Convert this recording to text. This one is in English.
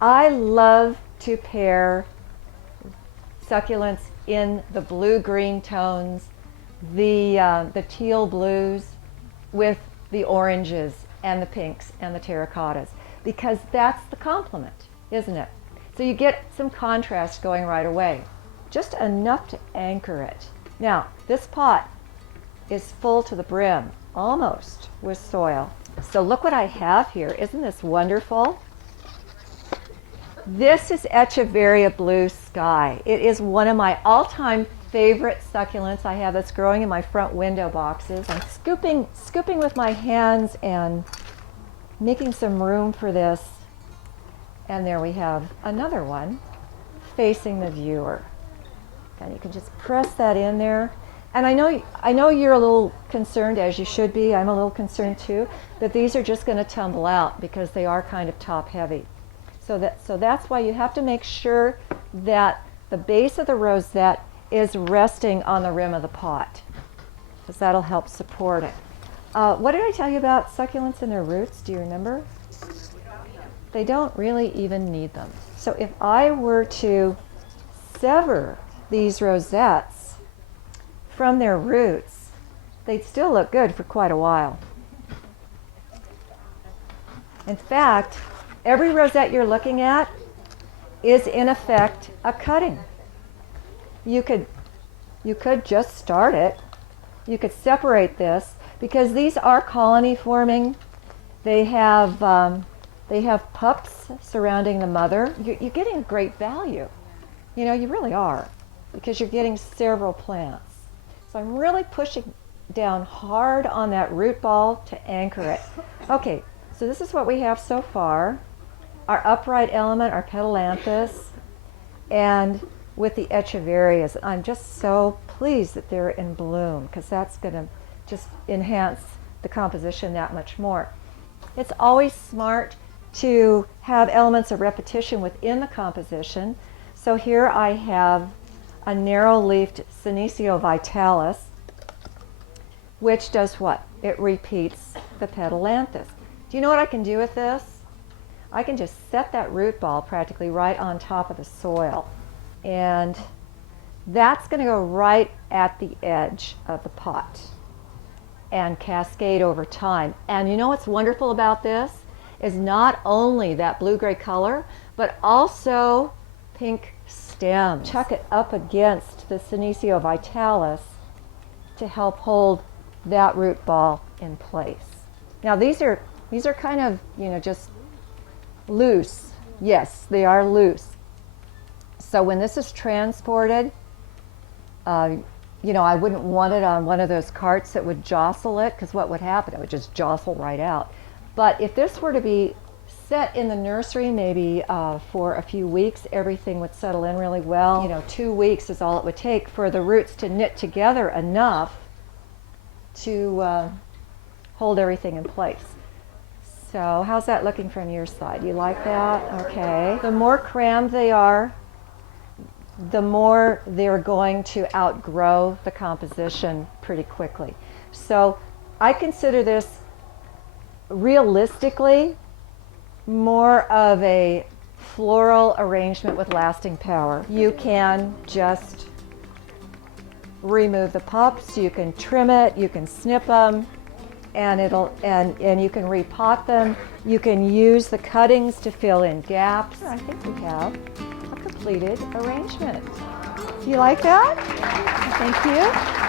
I love to pair succulents in the blue-green tones, the teal blues with the oranges and the pinks and the terracottas, because that's the complement, isn't it? So you get some contrast going right away, just enough to anchor it. Now, this pot is full to the brim, almost, with soil. So look what I have here. Isn't this wonderful? This is Echeveria Blue Sky. It is one of my all-time favorite succulents I have that's growing in my front window boxes. I'm scooping with my hands and making some room for this. And there we have another one facing the viewer. And you can just press that in there. And I know you're a little concerned, as you should be. I'm a little concerned too, that these are just going to tumble out because they are kind of top heavy. So that's why you have to make sure that the base of the rosette is resting on the rim of the pot, because that'll help support it. What did I tell you about succulents and their roots? Do you remember? They don't really even need them. So if I were to sever these rosettes from their roots, they'd still look good for quite a while. In fact, every rosette you're looking at is in effect a cutting. You could just start it. You could separate this, because these are colony forming. They have pups surrounding the mother. You're getting a great value. You know, you really are, because you're getting several plants. So I'm really pushing down hard on that root ball to anchor it. Okay, so this is what we have so far. Our upright element, our petalanthus, and with the echeverias. I'm just so pleased that they're in bloom, because that's going to just enhance the composition that much more. It's always smart to have elements of repetition within the composition. So here I have a narrow-leafed Senecio vitalis, which does what? It repeats the petalanthus. Do you know what I can do with this? I can just set that root ball practically right on top of the soil. And that's going to go right at the edge of the pot and cascade over time. And you know what's wonderful about this is not only that blue-gray color, but also pink stems. Chuck it up against the Senecio vitalis to help hold that root ball in place. Now these are kind of, just loose. Yes, they are loose. So when this is transported, I wouldn't want it on one of those carts that would jostle it, because what would happen? It would just jostle right out. But if this were to be set in the nursery, maybe for a few weeks, everything would settle in really well. 2 weeks is all it would take for the roots to knit together enough to hold everything in place. So how's that looking from your side? You like that? Okay. The more crammed they are, the more they're going to outgrow the composition pretty quickly. So I consider this realistically more of a floral arrangement with lasting power. You can just remove the pups, you can trim it, you can snip them, and you can repot them. You can use the cuttings to fill in gaps. I think we have a completed arrangement. Do you like that? Thank you.